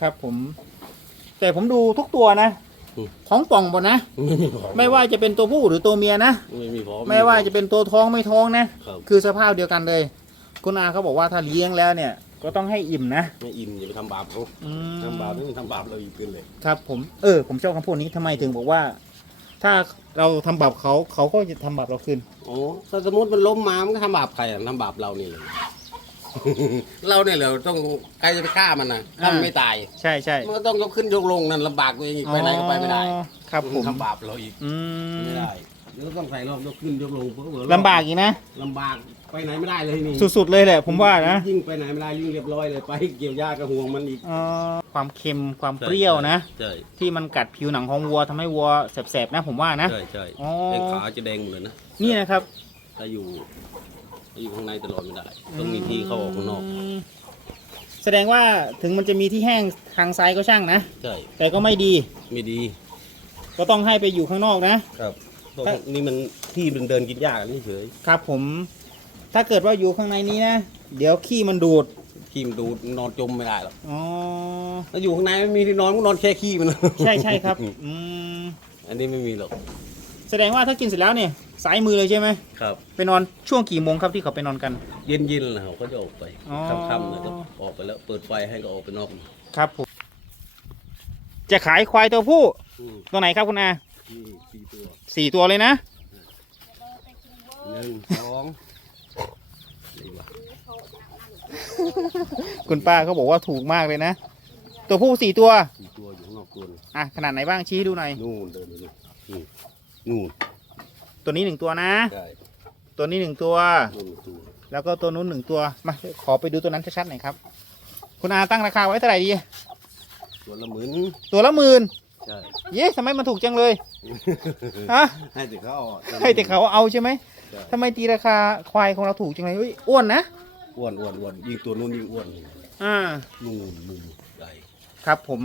ครับผม แต่ผมดูทุกตัวนะอืมท้องป่องหมดนะ ไม่มีของไม่ว่าจะเป็นตัวผู้หรือตัวเมียนะ ไม่มีของไม่ว่าจะเป็นตัวท้องไม่ท้องนะ ครับคือสภาพเดียวกันเลย คุณอาเขาบอกว่าถ้าเลี้ยงแล้วเนี่ย ก็ต้องให้อิ่มนะไม่อิ่มอย่าไปทำบาปเขาอืมทำบาปนี่ทำบาปเราอีกเกินเลยครับ ผม เออ ผมชอบคำพูดนี้ทำไมถึงบอกว่า ถ้าเราทำบาปเขาเขาก็จะทำบาปเราคืน โอ้ถ้าสมมติมันล้มมามันก็ทำบาปใครอะทำบาปเรานี่เลย เราเนี่ยเราต้องใครจะไปฆ่ามันนะถ้ามันไม่ตาย ใช่ใช่มันก็ต้องยกขึ้นยกลงนั่นลำบากตัวเองอีกไปไหนก็ไปไม่ได้อ๋อครับผมทำบาปเราอีกอืมไม่ได้แล้วต้องใส่รอบยกขึ้นยกลงเพื่อลำบากอีกนะลำบากไปไหนไม่ได้เลยนี่สุดๆเลยแหละผมว่านะยิ่งไปไหนไม่ได้ยิ่งเรียบร้อยเลยไปเกี่ยวหญ้ากับห่วงมันอีกเอ่อความเค็มความเปรี้ยวนะ ใช่ที่มันกัดผิวหนังของวัวทำให้วัวแสบๆนะ ผมว่านะใช่ใช่อ๋อแข้งขาจะแดงหมดเลยนะนี่นะครับถ้าอยู่ถ้า อยู่ข้างในตลอดไม่ได้ ต้องมีที่เข้าออกข้างนอก มแสดงว่าถึงมันจะมีที่แห้งทางซ้ายก็ช่างนะ ใช่ แต่ก็ไม่ดี ไม่ดี ก็ต้องให้ไปอยู่ข้างนอกนะ ครับเพราะนี่มันที่มันเดินกินหญ้ากันเฉยครับผม ถ้าเกิดว่าอยู่ข้างในนี้นะ เดี๋ยวขี้มันดูดขี้มันดูดนอนจมไม่ได้หรอกอ๋อถ้าอยู่ข้างในไม่มีที่นอนก็นอนแค่ขี้มัน ใช่ใช่ครับ อืม อันนี้ไม่มีหรอก แสดงว่าถ้ากินเสร็จแล้วเนี่ยสายมือเลยใช่ไหมครับ ไปนอนช่วงกี่โมงครับที่เขาไปนอนกัน เย็นเย็นๆแล้วเขาก็จะออกไปอ๋อ ค่ำๆเลยก็ออกไปแล้วเปิดไฟให้ก็ออกไปนอกครับผมจะขายควายตัวผู้อืมตัวไหนครับคุณอานี่สี่ตัวสี่ตัวเลยนะ หนึ่งสองนี่วะคุณป้าเขาบอกว่าถูกมากเลยนะ ตัวผู้สี่ตัว สี่ตัวอยู่ข้างนอกตัวนึงอะขนาดไหนบ้างชี้ให้ดูหน่อยนู่นเดินไปนู่นนี่ นู่นตัวนี้หนึ่งตัวนะใช่ตัวนี้หนึ่งตัว นู่นตัวแล้วก็ตัวนู้นหนึ่งตัว มาขอไปดูตัวนั้นชัดๆหน่อยครับ คุณอาตั้งราคาไว้เท่าไหร่ดี ตัวละหมื่นตัวละหมื่นใช่เย้ทำไมมันถูกจังเลยฮะให้แต่เขาเอาให้แต่เขาเอาใช่ไหมใช่ทำไมตีราคาควายของเราถูกจังเลยเฮ้ยอ้วนนะอ้วนอ้วนอ้วนยิ่งตัวนู้นยิ่งอ้วนอ่า นู่นนู่นใหญ่ครับผม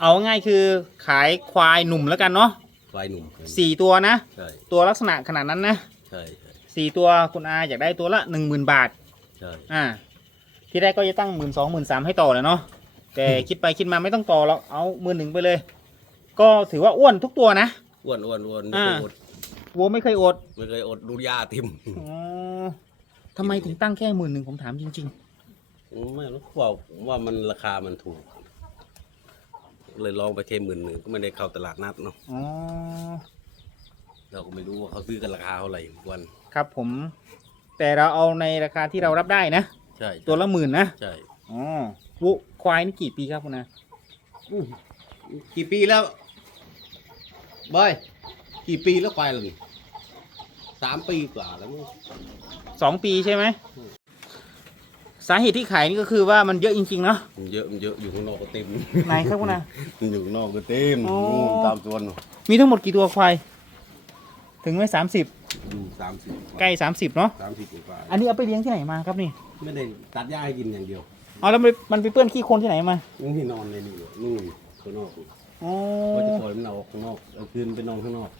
เอาง่ายคือขายควายหนุ่มแล้วกันเนาะไฟหนุ่มสี่ตัวนะ ใช่ตัวลักษณะขนาดนั้นนะใช่ใช่สี่ตัวคุณอาอยากได้ตัวละหนึ่งหมื่นบาท ใช่อ่า ที่แรกก็จะตั้งหมื่นสองหมื่นสามให้ต่อเลยเนาะแต่คิดไปคิดมาไม่ต้องต่อหรอกเอาหมื่นหนึ่งไปเลย ก็ถือว่าอ้วนทุกตัวนะ อ้วนอ้วนอ้วนอ่าไม่เคยอดวัวไม่เคยอดไม่เคยอดดูยาทิมอ๋อทำไมถึงตั้งแค่หมื่นหนึ่งผมถามจริงไม่รู้ว่าว่ามันราคามันถูก เลยลองไปแค่หมื่นหนึ่งก็ไม่ได้เข้าตลาดนัดเนาะๆอ๋อเราก็ไม่รู้ว่าเขาซื้อกันราคาเท่าไหร่วันครับผม แต่เราเอาในราคาที่เรารับได้นะ ใช่ตัวละหมื่นนะใช่อ๋อวัวควายนี่กี่ปีครับคุณอาอื้อกี่ปีแล้วบอยกี่ปีแล้วควายเรานี่สามปีกว่าแล้วมั้งสองปีใช่ไหมอืม สาเหตุที่ขายนี่ก็คือว่ามันเยอะจริงๆเนาะ มันเยอะมันเยอะอยู่ข้างนอกก็เต็มไหนครับคุณอา มันอยู่ข้างนอกก็เต็มอ๋อนู่นตามสวนมีทั้งหมดกี่ตัวควาย ถึงไหมสามสิบอยู่สามสิบใกล้สามสิบเนาะ สามสิบกว่าอันนี้เอาไปเลี้ยงที่ไหนมาครับนี่ไม่ได้ตัดหญ้าให้กินอย่างเดียวเอาแล้วมันมันไปเปื้อนขี้โคลนที่ไหนมานี่ที่นอนในนี่อยู่นู่นข้างนอกอ๋อ ก็จะปล่อยมันออกข้างนอกเอาคืนไปนอนข้างนอก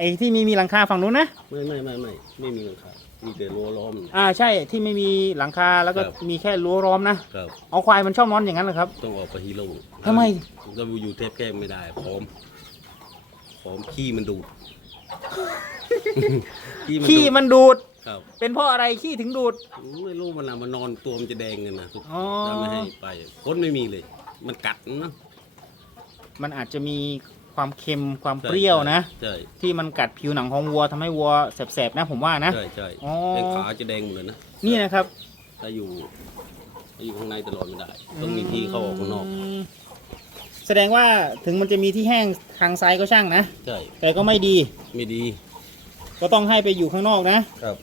ไอ้ที่มีมีหลังคาฝั่งนู้นนะ ไม่ไม่ไม่ไม่ไม่มีหลังคามีแต่รั้วล้อมอ่าใช่ที่ไม่มีหลังคาแล้วก็ครับ มีแค่รั้วล้อมนะครับ เอาควายมันชอบนอนอย่างนั้นเหรอครับ ต้องออกไปฮีโร่ทำไมเราอยู่เทปแก้ไม่ได้พร้อมพร้อมขี้มันดูดขี้มันขี้ดูดมันดูด ครับเป็นเพราะอะไรขี้ถึงดูด ไม่รู้มันนะมันนอนตัวมันจะแดงกันนะทุกอ๋อ ถ้าไม่ให้ไปคนไม่มีเลย มันกัดนะมันอาจจะมี ความเค็มความเปรี้ยวนะ ใช่ที่มันกัดผิวหนังของวัวทำให้วัวแสบๆนะ ผมว่านะ ใช่ใช่อ๋อแข้งขาจะแดงหมดเลยนะนี่นะครับถ้าอยู่ถ้าอยู่ข้างในตลอดไม่ได้ต้องมีที่เข้าออกข้างนอกมแสดงว่าถึงมันจะมีที่แห้งทางซ้ายก็ช่างนะ ใช่แต่ก็ไม่ดีไม่ดีก็ต้องให้ไปอยู่ข้างนอกนะ ครับ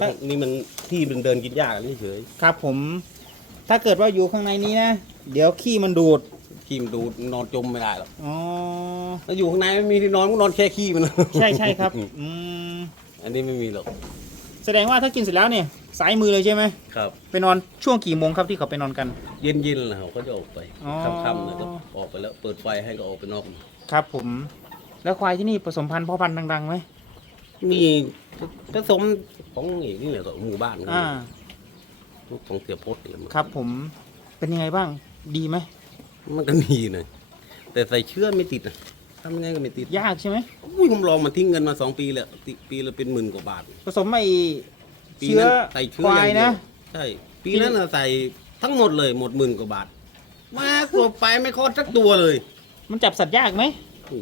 ถ้า นี่มันที่มันเดินกินหญ้ากันเฉยครับผม ถ้าเกิดว่าอยู่ข้างในนี้นะ เดี๋ยวขี้มันดูด ขี้มันดูดนอนจมไม่ได้หรอกอ๋อถ้าอยู่ข้างในไม่มีที่นอนก็นอนแค่ขี้มันใช่ใช่ครับ อืม อันนี้ไม่มีหรอก แสดงว่าถ้ากินเสร็จแล้วเนี่ยสายมือเลยใช่ไหม ครับ ไปนอนช่วงกี่โมงครับที่เขาไปนอนกัน เย็นเย็นๆแล้วเขาก็จะออกไปอ๋อ ค่ำๆแล้วก็ออกไปแล้ว เปิดไฟให้ก็ออกไปนอกครับผม แล้วควายที่นี่ผสมพันธุ์พ่อพันธุ์ดังๆไหมมีผสมของอีกนี่แหละก็หมู่บ้านอ่า ของเสียพดอะไรมาครับผม เป็นยังไงบ้าง ดีไหม มันก็ดีนะแต่ใส่เชื้อไม่ติดนะทำยังไงก็ไม่ติดยากใช่ไหมอุ้ยผมลองมาทิ้งเงินมาสองปีแล้วติปีละเป็นหมื่นกว่าบาท ผสมไอ้ปีเชื้อนั้นใส่เชื้อควาอยย่างเดีนะ ยวใช่ปีนั้นน่ะใส่ทั้งหมดเลยหมดหมื่นกว่าบาท มาตัวไปไม่คลอดสักตัวเลย มันจับสัตว์ยากไหม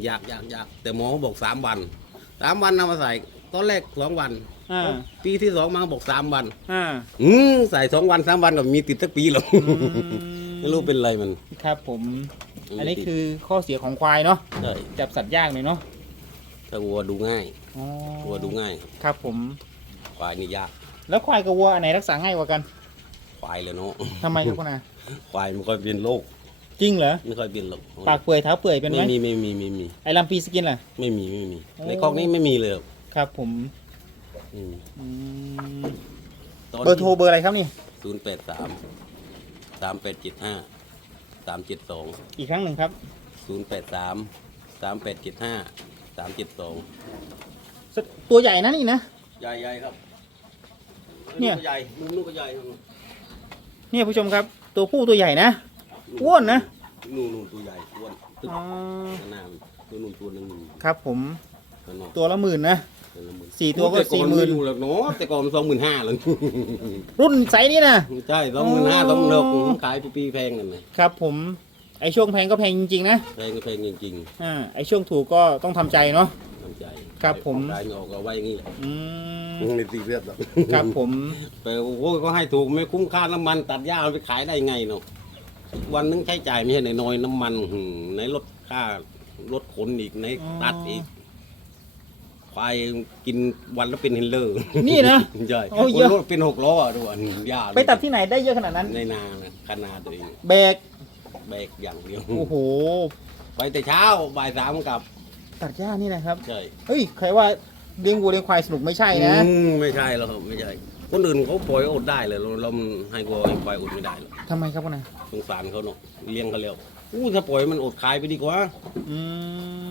อยากอยากอยากแต่หมอบอกสามวันสามวันนำมาใส่ตอนแรกสองวัน อ่าปีที่สองมาบอกสามวัน อ่าอืมใส่สองวันสามวันก็มีติดสักปีหรอก อืม ไม่รู้เป็นไรมัน ครับผม อันนี้คือข้อเสียของควายเนาะใช่จับสัตว์ยากหน่อยเนาะถ้าวัวดูง่ายอ๋อวัวดูง่ายครับผม ควายนี่ยากแล้วควายกับวัวอันไหนรักษาง่ายกว่ากันควายเลยเนาะทำไมครับคุณอาควายไม่ค่อยเป็นโรคจริงเหรอไม่ค่อยเป็นหรอกปากเปื่อยเท้าเปื่อยเป็นไหมไม่มีไม่มีไม่มีไอ้ลำปีสกินล่ะ ไม่มีไม่มี โอ้ ในคอกนี้ไม่มีเลยครับครับผมอืมอืมตอนเบอร์โทรเบอร์อะไรครับนี่ศูนย์แปดสาม สามแปดเจ็ดห้าสามเจ็ดสองอีกครั้งหนึ่งครับศูนย์แปดสามสามแปดเจ็ดห้าสามเจ็ดสองตัวใหญ่นะนี่นะ ใหญ่ใหญ่ครับเนี่ย ลูกก็ใหญ่มุมลูกก็ใหญ่ครับเนี่ยผู้ชมครับ ตัวผู้ตัวใหญ่นะอ้วนนะนู่นนู่นตัวใหญ่อ้วนตึกอ๋อขนาดตัวนู่นตัวหนึงครับผม ข้างนอกตัวละหมื่นนะตัวละหมื่นสี่ตัวก็แต่อนสี่หมื่นไอยู่แล้วเนาะแต่ก่อนสองหมื่นห้าเลยรุ่นไซส์นี้นะ ใช่สองหมื่นห้าอ๋อสองหมื่นหกขายปีๆแพงกันนะครับ ผมไอช่วงแพงก็แพงจริงๆนะแพงก็แพงจริงอ่าไอช่วงถูกก็ต้องทำใจเนาะ ๆทำใจครับผม ขายไม่ออกก็เอาไว้อย่างนี้แหละอืมไม่ตีเรียบหรอกครับผม แต่โอ้ยก็ให้ถูกไม่คุ้มค่าน้ำมันตัดหญ้าเอาไปขายได้ไงเนาะวันนึงใช้จ่ายไม่ใช่น้อยๆน้ำมันหืมในรถค่ารถขนอีกในตัดอีก ควายกินวันละเป็นเฮนเลอร์นี่นะใช่โอ้เยอะ รถเป็นหกล้ออะทุกวันหญ้าไปตัดที่ไหนได้เยอะขนาดนั้น ในนานะคนาตัวเองแบก แบกอย่างเดียวโอ้โห ไปแต่เช้าบ่ายสามกลับตัดหญ้านี่นะครับ ใช่เฮ้ย ใครว่าเลี้ยงวัวเลี้ยงควายสนุกไม่ใช่นะ อืมไม่ใช่หรอกครับไม่ใช่คนอื่นเขาปล่อยอดได้เลยเราเราให้กลัวให้ควายอดไม่ได้หรอกทำไมครับคุณอาสงสารเขาเนาะเลี้ยงเขาแล้วอู้ถ้าปล่อยมันอดขายไปดีกว่า อื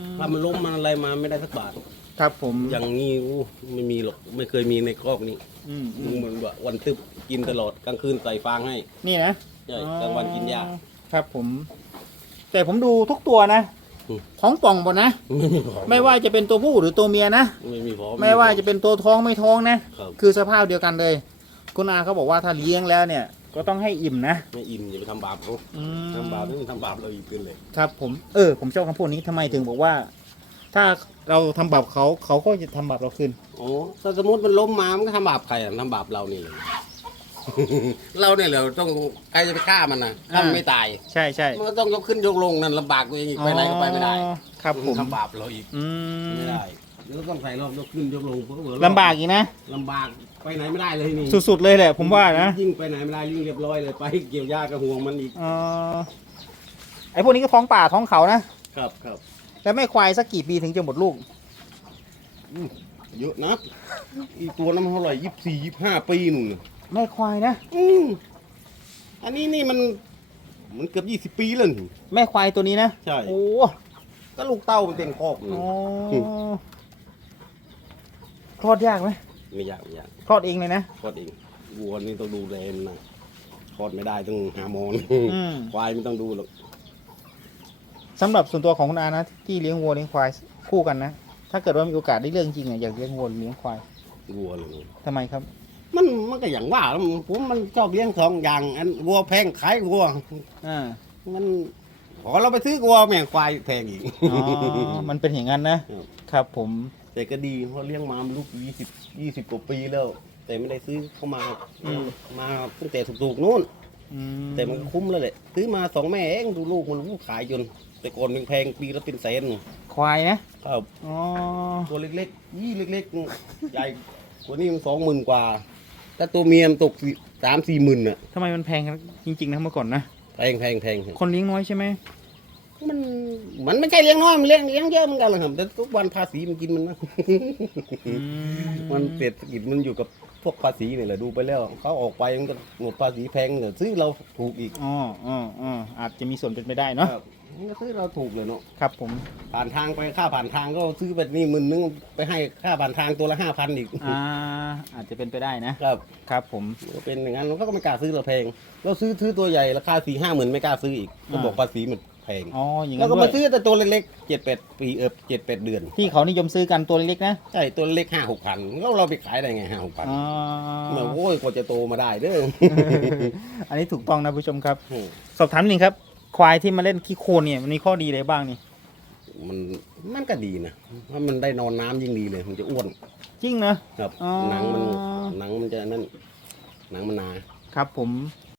ม ถ้ามันล้มมันอะไรมาไม่ได้สักบาท ครับผมอย่างนี้อู้ไม่มีหรอกไม่เคยมีในครอบนี้อืมอืมเหมือนว่าวันตึบกินตลอดกลางคืนใส่ฟางให้นี่นะใช่กลางวันกินหญ้า ครับผม แต่ผมดูทุกตัวนะอืม ท้องป่องหมดนะไม่มีของไม่ว่าจะเป็นตัวผู้หรือตัวเมียนะไม่มีพร้อมไม่ว่าจะเป็นตัวท้องไม่ท้องนะ ครับคือสภาพเดียวกันเลย คุณอาเขาบอกว่าถ้าเลี้ยงแล้วเนี่ย ก็ต้องให้อิ่มนะไม่อิ่มอย่าไปทำบาปเขาอืมทำบาปนี่ทำบาปเราอีกขึ้นเลย ครับผมเออผมชอบคำพูดนี้ทำไมถึงบอกว่า ถ้า เราทำบาปเขาเขาก็จะทำบาปเราคืนโอ้ถ้าสมมติมันล้มมามันก็ทำบาปใครอะทำบาปเรานี่เลย เราเนี่ยเราต้องใครจะไปฆ่ามันนะถ้ามันไม่ตาย ใช่ใช่มันก็ต้องยกขึ้นยกลงนั่นลำบากตัวเองอีกไปไหนก็ไปไม่ได้อ๋อครับผมทำบาปเราอีกอืมไม่ได้แล้วต้องใส่รอบยกขึ้นยกลงเพื่อเผื่อลำบากอีกนะลำบากไปไหนไม่ได้เลยนี่สุดๆเลยแหละ ผมว่านะยิ่งไปไหนไม่ได้ยิ่งเรียบร้อยเลยไปเกี่ยวหญ้ากับห่วงมันอีกเออไอพวกนี้ก็ท้องป่าท้องเขานะครับครับ แล้วแม่ควายสักกี่ปีถึงจะหมดลูก อืมเยอะนะอีกตัวน้ำเท่าไหร่ยี่สิบสี่ยี่สิบห้าปีนู่นน่ะแม่ควายนะอืมอันนี้นี่มัน มันเกือบยี่สิบปีแล้วนี่ แม่ควายตัวนี้นะใช่ โอ้ก็ลูกเต้ามันเต็มคอกนี่โอ้คลอดยากไหมไม่ยากไม่ยากคลอดเองเลยนะ คลอดเองวัวนี่ต้องดูแลมันนะคลอดไม่ได้ต้องหาหมอนอืม ควายไม่ต้องดูหรอก สำหรับส่วนตัวของคุณอานะที่เลี้ยงวัวเลี้ยงควายคู่กันนะ ถ้าเกิดว่ามีโอกาสได้เรื่องจริงอะอยากเลี้ยงวัวหรือเลี้ยงควายวัวเลยทำไมครับ มันมันก็อย่างว่าแล้วผมมันชอบเลี้ยงสองอย่าง อันวัวแพงขายวัวอ่ามันพอเราไปซื้อวัวแม่งควายแพงอีกอ๋อมันเป็นอย่างนั้นนะครับครับผมแต่ก็ดีเพราะเลี้ยงมามันลูกยี่สิบยี่สิบกว่าปีแล้ว แต่ไม่ได้ซื้อเข้ามามาตั้งแต่ถูกๆนู่น อืมแต่มันก็คุ้มแล้วแหละซื้อมาสองแม่เองดูลูกมันลูกขายจนแต่ก่อนมันแพงปีละเป็นแสนควายนะครับอ๋อตัวเล็กๆยี่เล็กๆ ใหญ่กว่านี้มันสองหมื่นกว่าถ้าตัวเมียมันตกสามสี่หมื่นอะทำไมมันแพงจริงๆนะเมื่อก่อนนะแพงแพงแพงคนเลี้ยงน้อยใช่ไหมมันมันไม่ใช่เลี้ยงน้อยมันเลี้ยงเลี้ยงเยอะเหมือนกันเลยครับแต่ทุกวันภาษีมันกินมันนะอืมันเศรษฐกิจมันอยู่กับ พวกภาษีเนี่ยแหละดูไปแล้วเขาออกไปมันก็หมดภาษีแพงเนี่ยซื้อเราถูกอีกอ๋ออ๋ออ๋ออาจจะมีส่วนเป็นไปได้เนาะครับมันก็ซื้อเราถูกเลยเนาะครับผม ผ่านทางไปค่าผ่านทางก็ซื้อแบบนี้หมื่นนึงไปให้ค่าผ่านทางตัวละห้าพันอีกอ่า อาจจะเป็นไปได้นะ ครับครับผมมันก็เป็นอย่างนั้นเขาก็ไม่กล้าซื้อเราแพงเราซื้อซื้อตัวใหญ่ราคาสี่ห้าหมื่นไม่กล้าซื้ออีกก็บอกภาษีมันแพงอ๋ออย่างแล้นั้วนก็ด้วมายซื้อแต่ตัวเล็กๆเจ็ดแปดปีเออเจ็ดแปดเดือนที่เขานิยมซื้อกันตัวเล็กๆนะใช่ตัวเล็กห้าหกพันแล้วเราไปขายได้ไงห้าหกพันอ๋อมาโว้ยกว่าจะโตมาได้เด้อ อันนี้ถูกต้องนะผู้ชมครับสอบถามนิดนึงครับ ควายที่มาเล่นขี้โคลนเนี่ยมันมีข้อดีอะไรบ้างนี่มันมันก็ดีนะถ้ามันได้นอนน้ำยิ่งดีเลย มันจะอ้วนจริงนะ ครับ อ๋อ หนังมันหนังมันจะนั่น หนังมันหนา ครับผม